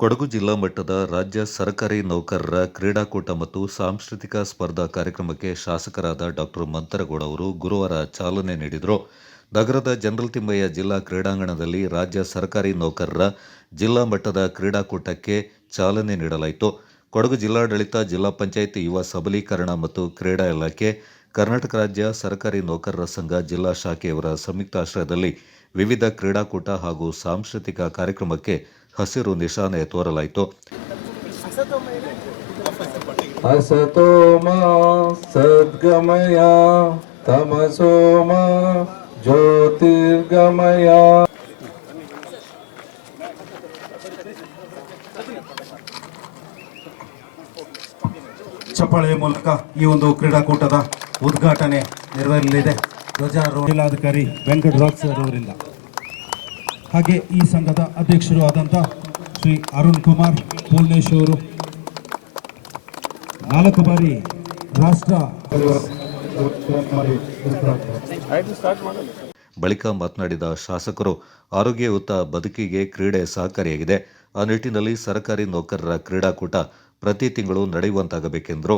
ಕೊಡಗು ಜಿಲ್ಲಾ ಮಟ್ಟದ ರಾಜ್ಯ ಸರ್ಕಾರಿ ನೌಕರರ ಕ್ರೀಡಾಕೂಟ ಮತ್ತು ಸಾಂಸ್ಕೃತಿಕ ಸ್ಪರ್ಧಾ ಕಾರ್ಯಕ್ರಮಕ್ಕೆ ಶಾಸಕರಾದ ಡಾಕ್ಟರ್ ಮಂತರಗೌಡ ಅವರು ಗುರುವಾರ ಚಾಲನೆ ನೀಡಿದರು. ನಗರದ ಜನರಲ್ ತಿಮ್ಮಯ್ಯ ಜಿಲ್ಲಾ ಕ್ರೀಡಾಂಗಣದಲ್ಲಿ ರಾಜ್ಯ ಸರ್ಕಾರಿ ನೌಕರರ ಜಿಲ್ಲಾ ಮಟ್ಟದ ಕ್ರೀಡಾಕೂಟಕ್ಕೆ ಚಾಲನೆ ನೀಡಲಾಯಿತು. ಕೊಡಗು ಜಿಲ್ಲಾಡಳಿತ, ಜಿಲ್ಲಾ ಪಂಚಾಯತ್ ಯುವ ಸಬಲೀಕರಣ ಮತ್ತು ಕ್ರೀಡಾ ಇಲಾಖೆ, ಕರ್ನಾಟಕ ರಾಜ್ಯ ಸರ್ಕಾರಿ ನೌಕರರ ಸಂಘ, ಜಿಲ್ಲಾ ಶಾಖೆಯವರ ಸಂಯುಕ್ತಾಶ್ರಯದಲ್ಲಿ ವಿವಿಧ ಕ್ರೀಡಾಕೂಟ ಹಾಗೂ ಸಾಂಸ್ಕೃತಿಕ ಕಾರ್ಯಕ್ರಮಕ್ಕೆ ಹಸಿರು ನಿಶಾನೆ ತೋರಲಾಯಿತು. ಸದ್ಗಮಯ ತಮಸೋಮ ಜ್ಯೋತಿರ್ಗಮಯ. ಚಪ್ಪಾಳೆಯ ಮೂಲಕ ಈ ಒಂದು ಕ್ರೀಡಾಕೂಟದ ಉದ್ಘಾಟನೆ ನೆರವೇರಲಿದೆ. ಧ್ವಜಾರೋಹಣಾಧಿಕಾರಿ ವೆಂಕಟರಾಜ್ ಸರ್ ಅವರಿಂದ. ಹಾಗೆ ಈ ಸಂಘದ ಅಧ್ಯಕ್ಷರು ಆದಂಥ ಶ್ರೀ ಅರುಣ್ ಕುಮಾರ್ ಪೂರ್ಣೇಶ್ ನಾಲ್ಕು ಬಾರಿ ರಾಷ್ಟ್ರ ಬಳಿಕ ಮಾತನಾಡಿದ ಶಾಸಕರು, ಆರೋಗ್ಯಯುತ ಬದುಕಿಗೆ ಕ್ರೀಡೆ ಸಹಕಾರಿಯಾಗಿದೆ. ಆ ನಿಟ್ಟಿನಲ್ಲಿ ಸರ್ಕಾರಿ ನೌಕರರ ಕ್ರೀಡಾಕೂಟ ಪ್ರತಿ ತಿಂಗಳು ನಡೆಯುವಂತಾಗಬೇಕೆಂದರು.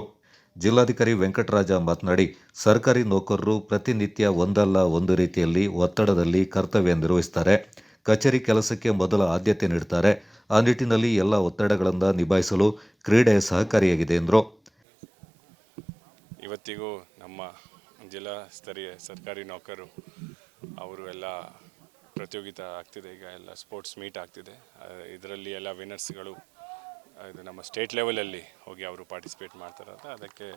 ಜಿಲ್ಲಾಧಿಕಾರಿ ವೆಂಕಟರಾಜ ಮಾತನಾಡಿ, ಸರ್ಕಾರಿ ನೌಕರರು ಪ್ರತಿನಿತ್ಯ ಒಂದಲ್ಲ ಒಂದು ರೀತಿಯಲ್ಲಿ ಒತ್ತಡದಲ್ಲಿ ಕರ್ತವ್ಯ ನಿರ್ವಹಿಸುತ್ತಾರೆ ಕಚೇರಿ ಕೆಲಸಕ್ಕೆ ಮೊದಲ ಆದ್ಯತೆ ನೀಡುತ್ತಾರೆ ಆ ನಿಟ್ಟಿನಲ್ಲಿ ಎಲ್ಲ ಒತ್ತಡಗಳನ್ನು ನಿಭಾಯಿಸಲು ಕ್ರೀಡೆ ಸಹಕಾರಿಯಾಗಿದೆ ಎಂದರು. ಇವತ್ತಿಗೂ ನಮ್ಮ ಜಿಲ್ಲಾ ಸ್ತರೀಯ ಸರ್ಕಾರಿ ನೌಕರರು ಅವರು ಎಲ್ಲ ಪ್ರತಿಯೋಗಿತಾ ಆಗ್ತಿದೆ. ಈಗ ಎಲ್ಲ ಸ್ಪೋರ್ಟ್ಸ್ ಮೀಟ್ ಆಗ್ತಿದೆ. ಇದರಲ್ಲಿ ಎಲ್ಲ ವಿನರ್ಸ್ಗಳು ಇದು ನಮ್ಮ ಸ್ಟೇಟ್ ಲೆವೆಲಲ್ಲಿ ಹೋಗಿ ಅವರು ಪಾರ್ಟಿಸಿಪೇಟ್ ಮಾಡ್ತಾರಂತ ಅದಕ್ಕೆ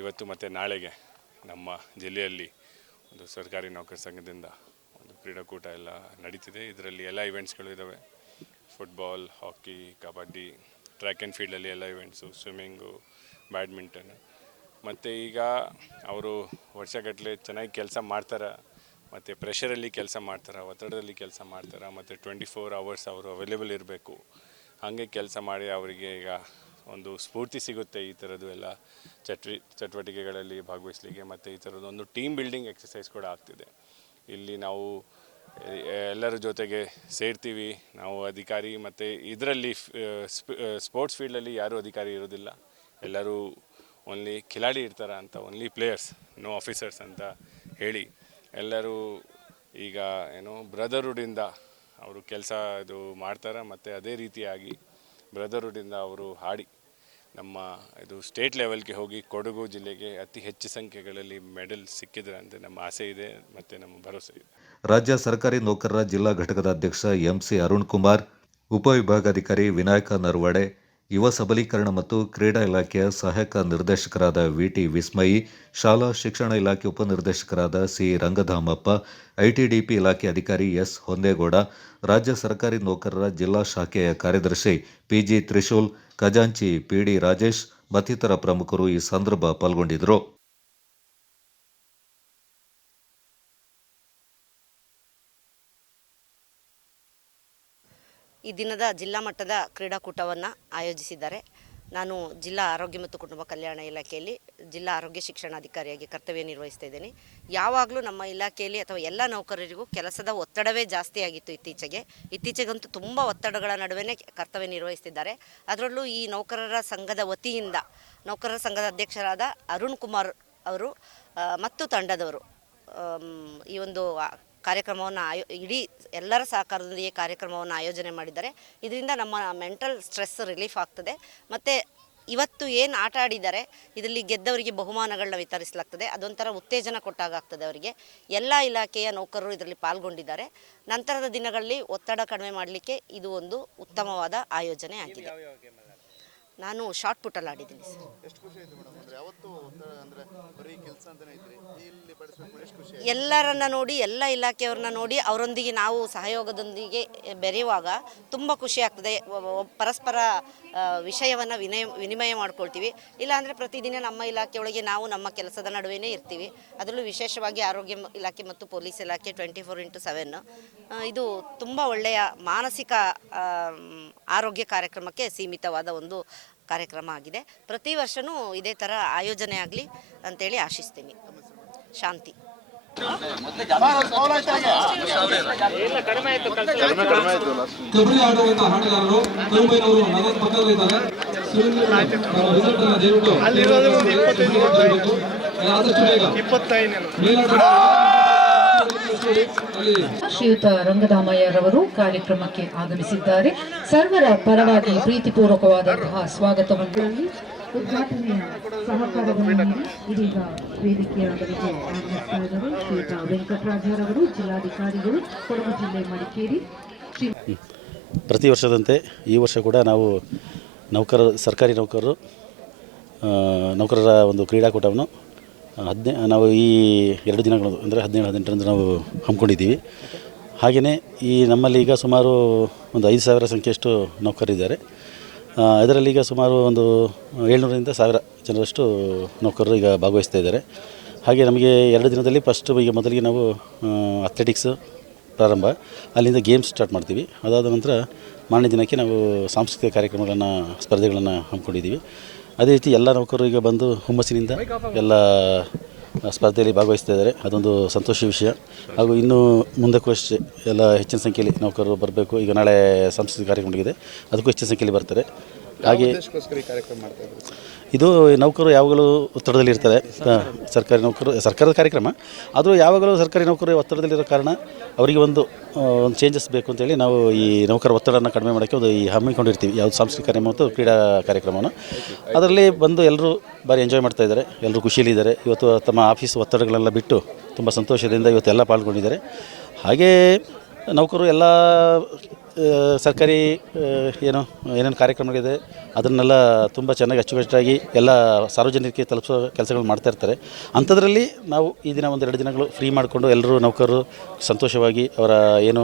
ಇವತ್ತು ಮತ್ತು ನಾಳೆಗೆ ನಮ್ಮ ಜಿಲ್ಲೆಯಲ್ಲಿ ಒಂದು ಸರ್ಕಾರಿ ನೌಕರ ಸಂಘದಿಂದ ಕ್ರೀಡಾಕೂಟ ಎಲ್ಲ ನಡೀತಿದೆ. ಇದರಲ್ಲಿ ಎಲ್ಲ ಇವೆಂಟ್ಸ್ಗಳು ಇದ್ದಾವೆ football hockey kabaddi track and ಫೀಲ್ಡಲ್ಲಿ ಎಲ್ಲ ಇವೆಂಟ್ಸು ಸ್ವಿಮ್ಮಿಂಗು ಬ್ಯಾಡ್ಮಿಂಟನ್ ಮತ್ತು ಈಗ ಅವರು ವರ್ಷಗಟ್ಟಲೆ ಚೆನ್ನಾಗಿ ಕೆಲಸ ಮಾಡ್ತಾರೆ. ಮತ್ತು ಪ್ರೆಷರಲ್ಲಿ ಕೆಲಸ ಮಾಡ್ತಾರೆ, ಒತ್ತಡದಲ್ಲಿ ಕೆಲಸ ಮಾಡ್ತಾರೆ, ಮತ್ತು ಟ್ವೆಂಟಿ ಫೋರ್ ಅವರ್ಸ್ ಅವರು ಅವೈಲೇಬಲ್ ಇರಬೇಕು. ಹಾಗೆ ಕೆಲಸ ಮಾಡಿ ಅವರಿಗೆ ಈಗ ಒಂದು ಸ್ಫೂರ್ತಿ ಸಿಗುತ್ತೆ ಈ ಥರದ್ದು ಎಲ್ಲ ಚಟ್ವಿ, ಚಟುವಟಿಕೆಗಳಲ್ಲಿ ಭಾಗವಹಿಸಲಿಕ್ಕೆ. ಮತ್ತು ಈ ಥರದ್ದು ಒಂದು ಟೀಮ್ ಬಿಲ್ಡಿಂಗ್ ಎಕ್ಸಸೈಸ್ ಕೂಡ ಆಗ್ತಿದೆ. ಇಲ್ಲಿ ನಾವು ಎಲ್ಲರ ಜೊತೆಗೆ ಸೇರ್ತೀವಿ. ನಾವು ಅಧಿಕಾರಿ ಮತ್ತು ಇದರಲ್ಲಿ ಸ್ಪೋರ್ಟ್ಸ್ ಫೀಲ್ಡಲ್ಲಿ ಯಾರೂ ಅಧಿಕಾರಿ ಇರೋದಿಲ್ಲ. ಎಲ್ಲರೂ ಓನ್ಲಿ ಖಿಲಾಡಿ ಇರ್ತಾರ ಅಂತ ಓನ್ಲಿ ಪ್ಲೇಯರ್ಸ್ ನೋ ಆಫೀಸರ್ಸ್ ಅಂತ ಹೇಳಿ ಎಲ್ಲರೂ ಈಗ ಏನು ಬ್ರದರ್ಹುಡಿಂದ ಅವರು ಕೆಲಸ ಇದು ಮಾಡ್ತಾರೆ, ಮತ್ತು ಅದೇ ರೀತಿಯಾಗಿ ಬ್ರದರ್ಹುಡಿಂದ ಅವರು ಹಾಡಿ. ನಮ್ಮ ಇದು ಸ್ಟೇಟ್ ಲೆವೆಲ್ಗೆ ಹೋಗಿ ಕೊಡಗು ಜಿಲ್ಲೆಗೆ ಅತಿ ಹೆಚ್ಚು ಸಂಖ್ಯೆಗಳಲ್ಲಿ ಮೆಡಲ್ ಸಿಕ್ಕಿದ್ರೆ ಅಂತ ನಮ್ಮ ಆಸೆ ಇದೆ, ಮತ್ತು ನಮ್ಮ ಭರವಸೆ ಇದೆ. ರಾಜ್ಯ ಸರ್ಕಾರಿ ನೌಕರರ ಜಿಲ್ಲಾ ಘಟಕದ ಅಧ್ಯಕ್ಷ ಎಂ ಸಿ ಅರುಣ್ ಕುಮಾರ್ ಉಪವಿಭಾಗಾಧಿಕಾರಿ ವಿನಾಯಕ ನರ್ವಾಡೆ, ಯುವ ಸಬಲೀಕರಣ ಮತ್ತು ಕ್ರೀಡಾ ಇಲಾಖೆಯ ಸಹಾಯಕ ನಿರ್ದೇಶಕರಾದ ವಿಟಿ ವಿಸ್ಮಯಿ, ಶಾಲಾ ಶಿಕ್ಷಣ ಇಲಾಖೆ ಉಪನಿರ್ದೇಶಕರಾದ ಸಿ ರಂಗಧಾಮಪ್ಪ, ಐಟಿಡಿಪಿ ಇಲಾಖೆ ಅಧಿಕಾರಿ ಎಸ್ ಹೊಂದೇಗೌಡ ರಾಜ್ಯ ಸರ್ಕಾರಿ ನೌಕರರ ಜಿಲ್ಲಾ ಶಾಖೆಯ ಕಾರ್ಯದರ್ಶಿ ಪಿಜಿ ತ್ರಿಶೂಲ್ ಖಜಾಂಚಿ ಪಿಡಿ ರಾಜೇಶ್ ಮತ್ತಿತರ ಪ್ರಮುಖರು ಈ ಸಂದರ್ಭ ಪಾಲ್ಗೊಂಡಿದ್ದರು. ಈ ದಿನದ ಜಿಲ್ಲಾ ಮಟ್ಟದ ಕ್ರೀಡಾಕೂಟವನ್ನು ಆಯೋಜಿಸಿದ್ದಾರೆ. ನಾನು ಜಿಲ್ಲಾ ಆರೋಗ್ಯ ಮತ್ತು ಕುಟುಂಬ ಕಲ್ಯಾಣ ಇಲಾಖೆಯಲ್ಲಿ ಜಿಲ್ಲಾ ಆರೋಗ್ಯ ಶಿಕ್ಷಣಾಧಿಕಾರಿಯಾಗಿ ಕರ್ತವ್ಯ ನಿರ್ವಹಿಸ್ತಾ ಇದ್ದೇನೆ ಯಾವಾಗಲೂ ನಮ್ಮ ಇಲಾಖೆಯಲ್ಲಿ ಅಥವಾ ಎಲ್ಲ ನೌಕರರಿಗೂ ಕೆಲಸದ ಒತ್ತಡವೇ ಜಾಸ್ತಿ ಆಗಿತ್ತು ಇತ್ತೀಚೆಗೆ. ಇತ್ತೀಚೆಗಂತೂ ತುಂಬ ಒತ್ತಡಗಳ ನಡುವೆ ಕರ್ತವ್ಯ ನಿರ್ವಹಿಸ್ತಿದ್ದಾರೆ. ಅದರಲ್ಲೂ ಈ ನೌಕರರ ಸಂಘದ ವತಿಯಿಂದ ನೌಕರರ ಸಂಘದ ಅಧ್ಯಕ್ಷರಾದ ಅರುಣ್ ಕುಮಾರ್ ಅವರು ಮತ್ತು ತಂಡದವರು ಈ ಒಂದು ಕಾರ್ಯಕ್ರಮವನ್ನು ಆಯೋ ಇಡೀ ಎಲ್ಲರ ಸಹಕಾರದೊಂದಿಗೆ ಕಾರ್ಯಕ್ರಮವನ್ನು ಆಯೋಜನೆ ಮಾಡಿದ್ದಾರೆ. ಇದರಿಂದ ನಮ್ಮ ಮೆಂಟಲ್ ಸ್ಟ್ರೆಸ್ ರಿಲೀಫ್ ಆಗ್ತದೆ. ಮತ್ತು ಇವತ್ತು ಏನು ಆಟ ಆಡಿದ್ದಾರೆ ಇದರಲ್ಲಿ ಗೆದ್ದವರಿಗೆ ಬಹುಮಾನಗಳನ್ನ ವಿತರಿಸಲಾಗ್ತದೆ. ಅದೊಂಥರ ಉತ್ತೇಜನ ಕೊಟ್ಟಾಗ್ತದೆ ಅವರಿಗೆ. ಎಲ್ಲ ಇಲಾಖೆಯ ನೌಕರರು ಇದರಲ್ಲಿ ಪಾಲ್ಗೊಂಡಿದ್ದಾರೆ. ನಂತರದ ದಿನಗಳಲ್ಲಿ ಒತ್ತಡ ಕಡಿಮೆ ಮಾಡಲಿಕ್ಕೆ ಇದು ಒಂದು ಉತ್ತಮವಾದ ಆಯೋಜನೆ ಆಗಿದೆ. ನಾನು ಶಾರ್ಟ್ ಪುಟ್ಟಲ್ಲಿ ಆಡಿದ್ದೀನಿ ಸರ್. ಎಲ್ಲರನ್ನ ನೋಡಿ, ಎಲ್ಲ ಇಲಾಖೆಯವ್ರನ್ನ ನೋಡಿ, ಅವರೊಂದಿಗೆ ನಾವು ಸಹಯೋಗದೊಂದಿಗೆ ಬೆರೆಯುವಾಗ ತುಂಬ ಖುಷಿ ಆಗ್ತದೆ. ಪರಸ್ಪರ ವಿಷಯವನ್ನು ವಿನಯ, ವಿನಿಮಯ ಮಾಡ್ಕೊಳ್ತೀವಿ. ಇಲ್ಲಾಂದರೆ ಪ್ರತಿದಿನ ನಮ್ಮ ಇಲಾಖೆಯೊಳಗೆ ನಾವು ನಮ್ಮ ಕೆಲಸದ ನಡುವೆನೇ ಇರ್ತೀವಿ. ಅದರಲ್ಲೂ ವಿಶೇಷವಾಗಿ ಆರೋಗ್ಯ ಇಲಾಖೆ ಮತ್ತು ಪೊಲೀಸ್ ಇಲಾಖೆ ಟ್ವೆಂಟಿ ಫೋರ್ ಇಂಟು ಸೆವೆನ್. ಇದು ತುಂಬ ಒಳ್ಳೆಯ ಮಾನಸಿಕ ಆರೋಗ್ಯ ಕಾರ್ಯಕ್ರಮಕ್ಕೆ ಸೀಮಿತವಾದ ಒಂದು ಕಾರ್ಯಕ್ರಮ ಆಗಿದೆ. ಪ್ರತಿ ವರ್ಷನೂ ಇದೇ ಥರ ಆಯೋಜನೆ ಆಗಲಿ ಅಂತೇಳಿ ಆಶಿಸ್ತೀನಿ. ಶಾಂತಿ. ಕಬಡ್ಡಿ ಆಟಗಾರರು ಪಕ್ಕದಲ್ಲಿದ್ದಾರೆ. ದಯವಿಟ್ಟು. ಆದಷ್ಟು ಬೇಗ. ಮೇಲಾಟ ಅಲ್ಲಿ ಶ್ರೀಯುತ ರಂಗದಾಮಯ್ಯರವರು ಕಾರ್ಯಕ್ರಮಕ್ಕೆ ಆಗಮಿಸಿದ್ದಾರೆ. ಸರ್ವರ ಪರವಾಗಿ ಪ್ರೀತಿಪೂರ್ವಕವಾದಂತಹ ಸ್ವಾಗತವನ್ನು ಉದ್ಘಾಟನೆಯ ಸಹಕಾರವನ್ನು ಇದೀಗ ವೇದಿಕೆಯ ಬಳಿಗೆ ಆಗಮಿಸ್ತಾ ಇದ್ದಾರೆ. ಶ್ರೀಯುತ ವೆಂಕಟರಾಜರವರು ಜಿಲ್ಲಾಧಿಕಾರಿಗಳು, ಕೊಡಗು ಜಿಲ್ಲೆ ಮಡಿಕೇರಿ. ಪ್ರತಿ ವರ್ಷದಂತೆ ಈ ವರ್ಷ ಕೂಡ ನಾವು ನೌಕರರು, ಸರ್ಕಾರಿ ನೌಕರರು ನೌಕರರ ಒಂದು ಕ್ರೀಡಾಕೂಟವನ್ನು ಹದಿನೈ ನಾವು ಈ ಎರಡು ದಿನಗಳು ಅಂದರೆ ಹದಿನೇಳು, ಹದಿನೆಂಟರಂದು ನಾವು ಹಮ್ಮಿಕೊಂಡಿದ್ದೀವಿ. ಹಾಗೆಯೇ ಈ ನಮ್ಮಲ್ಲಿ ಈಗ ಸುಮಾರು ಒಂದು ಐದು ಸಾವಿರ ಸಂಖ್ಯೆಯಷ್ಟು ನೌಕರರಿದ್ದಾರೆ. ಅದರಲ್ಲಿ ಈಗ ಸುಮಾರು ಒಂದು ಏಳ್ನೂರರಿಂದ ಸಾವಿರ ಜನರಷ್ಟು ನೌಕರರು ಈಗ ಭಾಗವಹಿಸ್ತಾ ಇದ್ದಾರೆ. ಹಾಗೆ ನಮಗೆ ಎರಡು ದಿನದಲ್ಲಿ ಫಸ್ಟ್ ಈಗ ಮೊದಲಿಗೆ ನಾವು ಅಥ್ಲೆಟಿಕ್ಸ್ ಪ್ರಾರಂಭ, ಅಲ್ಲಿಂದ ಗೇಮ್ಸ್ ಸ್ಟಾರ್ಟ್ ಮಾಡ್ತೀವಿ. ಅದಾದ ನಂತರ ಮಾರನೇ ದಿನಕ್ಕೆ ನಾವು ಸಾಂಸ್ಕೃತಿಕ ಕಾರ್ಯಕ್ರಮಗಳನ್ನು, ಸ್ಪರ್ಧೆಗಳನ್ನು ಹಮ್ಮಿಕೊಂಡಿದ್ದೀವಿ. ಅದೇ ರೀತಿ ಎಲ್ಲ ನೌಕರರು ಈಗ ಬಂದು ಹುಮ್ಮಸ್ಸಿನಿಂದ ಎಲ್ಲ ಸ್ಪರ್ಧೆಯಲ್ಲಿ ಭಾಗವಹಿಸ್ತಾ ಇದ್ದಾರೆ. ಅದೊಂದು ಸಂತೋಷ ವಿಷಯ. ಹಾಗೂ ಇನ್ನೂ ಮುಂದಕ್ಕೂ ಅಷ್ಟೇ ಎಲ್ಲ ಹೆಚ್ಚಿನ ಸಂಖ್ಯೆಯಲ್ಲಿ ನೌಕರರು ಬರಬೇಕು. ಈಗ ನಾಳೆ ಸಾಂಸ್ಕೃತಿಕ ಕಾರ್ಯಕ್ರಮಗಳಿದೆ ಅದಕ್ಕೂ ಹೆಚ್ಚಿನ ಸಂಖ್ಯೆಯಲ್ಲಿ ಬರ್ತಾರೆ. ಹಾಗೆ ಇದು ನೌಕರರು ಯಾವಾಗಲೂ ಒತ್ತಡದಲ್ಲಿ ಇರ್ತಾರೆ. ಸರ್ಕಾರಿ ನೌಕರು ಸರ್ಕಾರದ ಕಾರ್ಯಕ್ರಮ. ಆದರೂ ಯಾವಾಗಲೂ ಸರ್ಕಾರಿ ನೌಕರು ಒತ್ತಡದಲ್ಲಿರೋ ಕಾರಣ ಅವರಿಗೆ ಒಂದು ಒಂದು ಚೇಂಜಸ್ ಬೇಕು ಅಂತೇಳಿ ನಾವು ಈ ನೌಕರ ಒತ್ತಡವನ್ನು ಕಡಿಮೆ ಮಾಡೋಕ್ಕೆ ಒಂದು ಈ ಹಮ್ಮಿಕೊಂಡಿರ್ತೀವಿ. ಯಾವುದು ಸಾಂಸ್ಕೃತಿಕ ಕಾರ್ಯಕ್ರಮ ಮತ್ತು ಕ್ರೀಡಾ ಕಾರ್ಯಕ್ರಮವನ್ನು ಅದರಲ್ಲಿ ಬಂದು ಎಲ್ಲರೂ ಭಾರಿ ಎಂಜಾಯ್ ಮಾಡ್ತಾ ಇದ್ದಾರೆ. ಎಲ್ಲರೂ ಖುಷಿಯಲ್ಲಿದ್ದಾರೆ. ಇವತ್ತು ತಮ್ಮ ಆಫೀಸ್ ಒತ್ತಡಗಳೆಲ್ಲ ಬಿಟ್ಟು ತುಂಬ ಸಂತೋಷದಿಂದ ಇವತ್ತೆಲ್ಲ ಪಾಲ್ಗೊಂಡಿದ್ದಾರೆ. ಹಾಗೇ ನೌಕರರು ಎಲ್ಲ ಸರ್ಕಾರಿ ಏನು ಏನೇನು ಕಾರ್ಯಕ್ರಮಗಳಿದೆ ಅದನ್ನೆಲ್ಲ ತುಂಬ ಚೆನ್ನಾಗಿ ಅಚ್ಚುಕಟ್ಟಾಗಿ ಎಲ್ಲ ಸಾರ್ವಜನಿಕರಿಗೆ ತಲುಪಿಸೋ ಕೆಲಸಗಳು ಮಾಡ್ತಾ ಇರ್ತಾರೆ. ಅಂಥದ್ರಲ್ಲಿ ನಾವು ಈ ದಿನ ಒಂದೆರಡು ದಿನಗಳು ಫ್ರೀ ಮಾಡಿಕೊಂಡು ಎಲ್ಲರೂ ನೌಕರರು ಸಂತೋಷವಾಗಿ ಅವರ ಏನು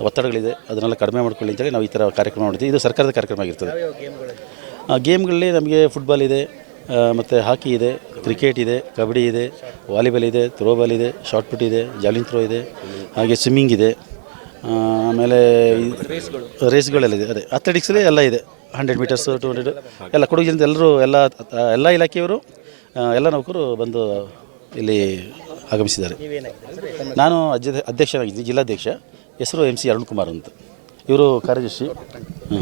ಒತ್ತಡಗಳಿದೆ ಅದನ್ನೆಲ್ಲ ಕಡಿಮೆ ಮಾಡ್ಕೊಳ್ಳಿ ಅಂತೇಳಿ ನಾವು ಈ ಥರ ಕಾರ್ಯಕ್ರಮ ಮಾಡಿದ್ವಿ ಇದು ಸರ್ಕಾರದ ಕಾರ್ಯಕ್ರಮ ಆಗಿರ್ತದೆ. ಆ, ಗೇಮ್ಗಳಲ್ಲಿ ನಮಗೆ ಫುಟ್ಬಾಲ್ ಇದೆ ಮತ್ತು ಹಾಕಿ ಇದೆ ಕ್ರಿಕೆಟ್ ಇದೆ ಕಬಡ್ಡಿ ಇದೆ ವಾಲಿಬಾಲ್ ಇದೆ ಥ್ರೋಬಾಲ್ ಇದೆ ಶಾರ್ಟ್ ಪುಟ್ ಇದೆ ಜಾಲಿನ್ ಥ್ರೋ ಇದೆ ಹಾಗೆ ಸ್ವಿಮ್ಮಿಂಗ್ ಇದೆ. ಆಮೇಲೆ ರೇಸ್ಗಳೆಲ್ಲ ಇದೆ ಅದೇ. ಅಥ್ಲೆಟಿಕ್ಸಲ್ಲಿ ಎಲ್ಲ ಇದೆ. ಹಂಡ್ರೆಡ್ ಮೀಟರ್ಸು, ಟು ಹಂಡ್ರೆಡ್, ಎಲ್ಲ ಕೊಡಗು ಜಿಲ್ಲೆಯಿಂದ ಎಲ್ಲರೂ ಎಲ್ಲ ಎಲ್ಲ ಇಲಾಖೆಯವರು ಎಲ್ಲ ನೌಕರು ಬಂದು ಇಲ್ಲಿ ಆಗಮಿಸಿದ್ದಾರೆ. ನಾನು ಅಧ್ಯಕ್ಷನಾಗಿದ್ದೀನಿ, ಜಿಲ್ಲಾಧ್ಯಕ್ಷ. ಹೆಸರು ಎಂ ಸಿ ಅರುಣ್ ಕುಮಾರ್ ಅಂತ. ಇವರು ಕಾರ್ಯದರ್ಶಿ. ಹ್ಞೂ